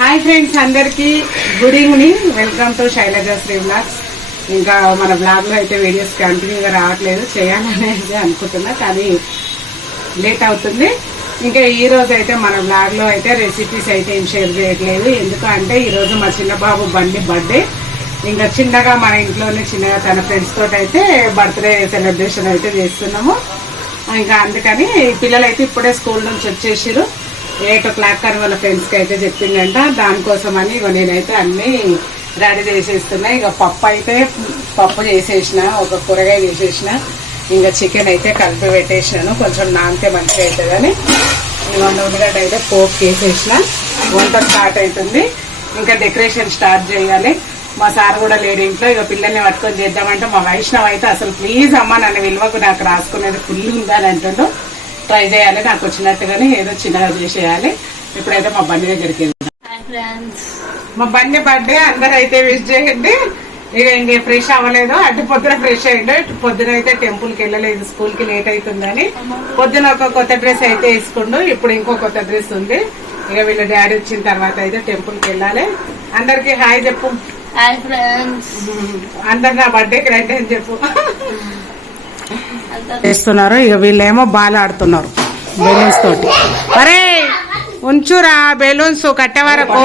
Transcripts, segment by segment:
Hi friends, అందరికీ good evening. Welcome to Shailaja Sri blogs. ఇంకా మన బ్లాగ్లో అయితే వీడియోస్ కంటిన్యూగా రావట్లేదు, చేయాలనేది అనుకుంటున్నా, కానీ లేట్ అవుతుంది. ఇంకా ఈరోజు అయితే మన బ్లాగ్లో అయితే రెసిపీస్ అయితే ఏం షేర్ చేయట్లేదు. ఎందుకంటే ఈరోజు మా చిన్న బాబు బర్త్డే. ఇంకా చిన్నగా మన ఇంట్లోనే చిన్నగా తన ఫ్రెండ్స్ తోటి అయితే బర్త్డే సెలబ్రేషన్ అయితే చేస్తున్నాము. ఇంకా అందుకని పిల్లలైతే ఇప్పుడే స్కూల్ నుంచి వచ్చేసారు. 8 o'clock అని వాళ్ళ ఫ్రెండ్స్కి అయితే చెప్పిందంట. దానికోసమని ఇక నేనైతే అన్నీ రెడీ చేసేస్తున్నా. ఇక పప్పు చేసేసిన, ఒక కూరగాయ చేసేసిన, ఇంకా చికెన్ అయితే కలిపి పెట్టేసినాను. కొంచెం నానితే మంచిగా అవుతుందని ఇక ఉల్లిగడ్డ అయితే పోపు వేసేసిన. వంట స్టార్ట్ అవుతుంది. ఇంకా డెకరేషన్ స్టార్ట్ చేయాలి. మా సార్ కూడా లేడు ఇంట్లో. ఇక పిల్లల్ని పట్టుకొని చేద్దామంటే మా వైష్ణవ్ అయితే అసలు ప్లీజ్ అమ్మ నన్ను విలువకు, నాకు రాసుకునేది ఫుల్ ఉందని అంటుండో. ట్రై చేయాలి, నాకు వచ్చినట్టుగానే ఏదో చిన్నగా చేసేయాలి. ఇప్పుడైతే మా బండి దగ్గరికి వెళ్తాం. మా బండి బర్త్డే అందరూ అయితే విష్ చేయండి. ఇక ఇంక ఫ్రెష్ అవ్వలేదు, అడ్డు పొద్దున ఫ్రెష్ అయ్యిండు. పొద్దున అయితే టెంపుల్కి వెళ్ళలేదు, స్కూల్కి లేట్ అవుతుందని. పొద్దున ఒక కొత్త డ్రెస్ అయితే వేసుకుండు, ఇప్పుడు ఇంకో కొత్త డ్రెస్ ఉంది. ఇక వీళ్ళ డాడీ వచ్చిన తర్వాత అయితే టెంపుల్కి వెళ్ళాలి. అందరికి హాయ్ చెప్పు. అందరు నా బర్త్డేకి రండి అని చెప్పు. చేస్తున్నారు. ఇక వీళ్ళేమో బాల్ ఆడుతున్నారు బెలూన్స్ తోటి. అరే ఉంచురా బెలూన్స్ కట్టే వరకు.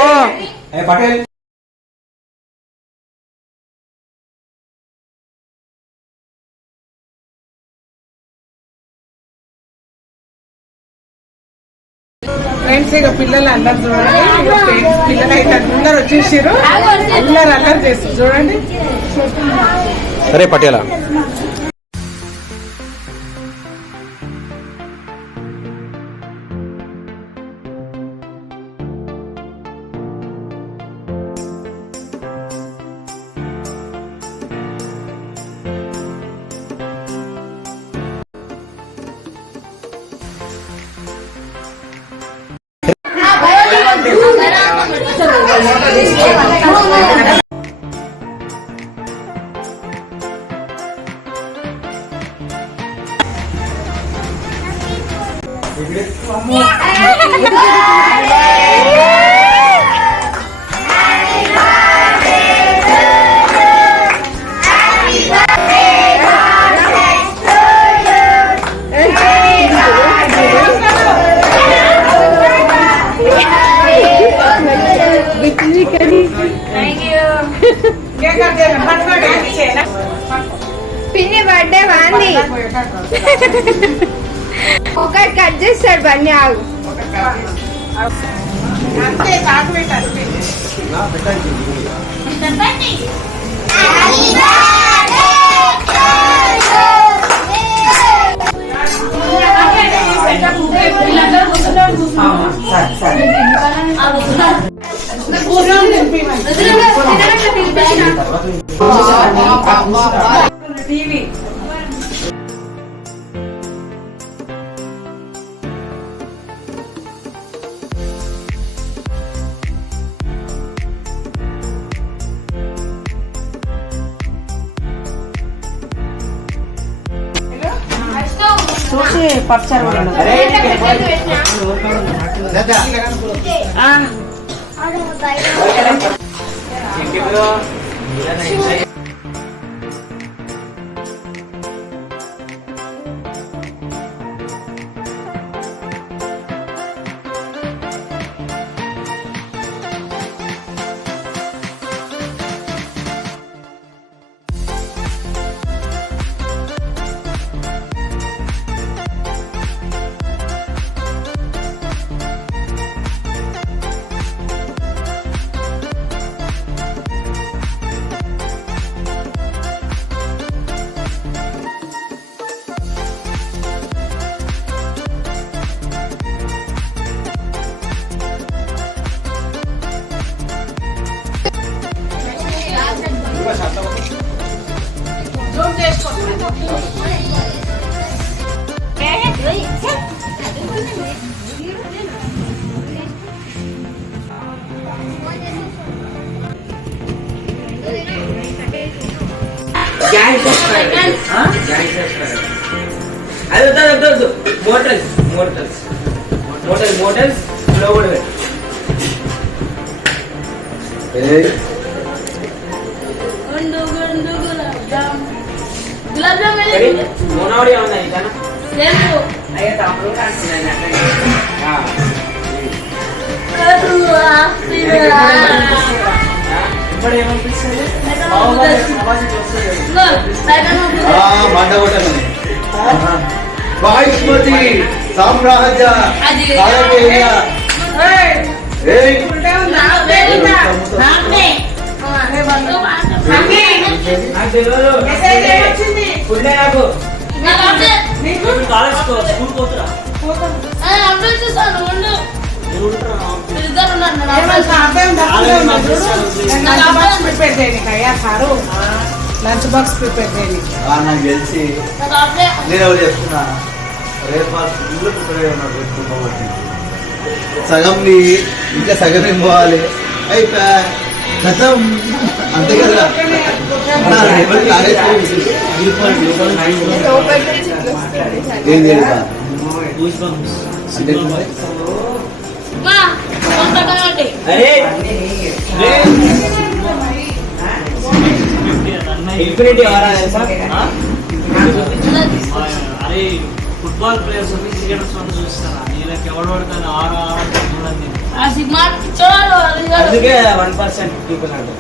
ఫ్రెండ్స్ ఇక పిల్లలు అల్లరి చూడండి. పిల్లలు అయితే అందరు వచ్చేసారు, అల్లరి చేస్తారు చూడండి. సరే పటేలా పిన్ని బర్త్డే వాంది ఒకటి కట్ చేస్తాడు బన్నీ. ఆగు టీవీ చూసి పప్చారు మోటల్స్ గులాబ్ జామ్ అయ్యో తమ్ముడు అంటున్నాను ఇప్పుడు ఏమనిపిస్తుంది బాయిస్మతి సామ్రాజ్య ప్రిపేర్ చేయండి అయ్యా సారు లంచ్ బాక్స్ ప్రిపేర్ చేయండి నాకు తెలిసి నేను ఎవరు చెప్తున్నా రేపు ఇల్లు ప్రిపేర్ ఉన్నాడు చెప్తున్నా సగం ఇంకా సగం ఏం పోవాలి అయిపోయా గతం అంతే కదా ఏం చేయాలి ఇన్ఫినిటీ అరే ఫుట్బాల్ ప్లేయర్స్ క్రికెటర్స్ చూస్తారా వీళ్ళకి ఎవరు పడతాను 6 అందుకే 1% పీపుల్ అంటే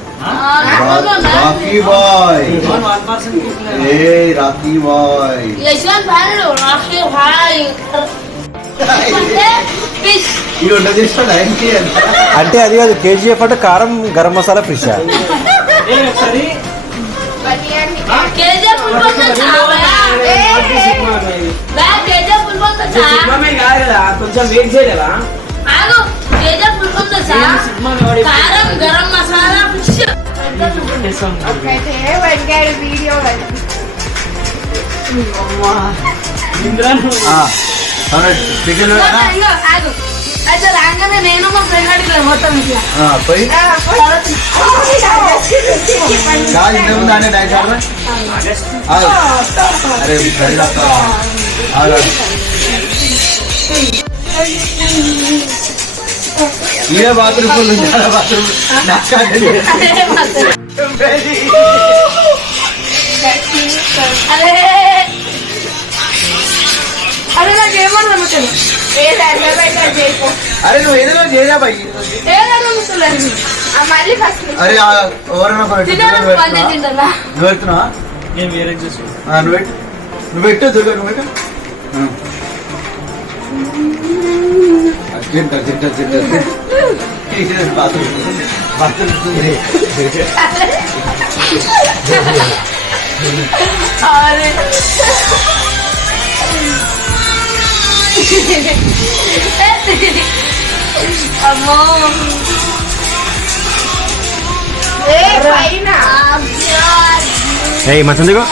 రాకీ బాయ్ రాకీ బాయ్ ఈ వంట చేస్తాడు ఆయనకి అంటే అది కాదు కేజీఎఫ్ అంటే కారం గరం మసాలా ఫిష్ ఒకసారి కాదు కదా కొంచెం వెయిట్ చేయలేదా గరం మసాలా ఫిష్ వీడియో అయితే రాగానే నేను మా ఫ్రెండ్ అడిగిన మొత్తం ఇట్లా పోయి ఇంతకుముందు అనే డైట్ అరే ఇదే బాత్రూమ్ చాలా బాత్రూమ్ అరే అరే నాకు ఏమన్నా అరే నువ్వు ఏదైనా చేయరా బాయ్ మళ్ళీ ఫస్ట్ అరే ఎవరైనా నువ్వు పెడుతున్నావా నేను వేరే చూసుకుంటా నువ్వు పెట్టు దుర్గా నువ్వు పెట్టు అమ్మో పైన మంచిగా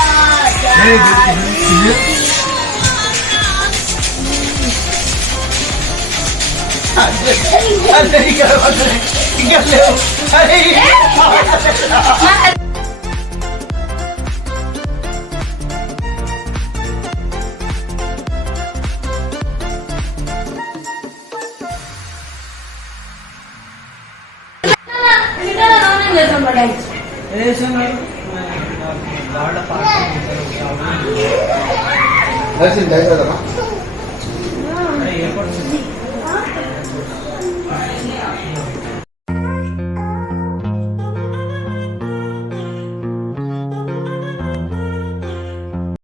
ఇంకా లేవు అరే దర్శనం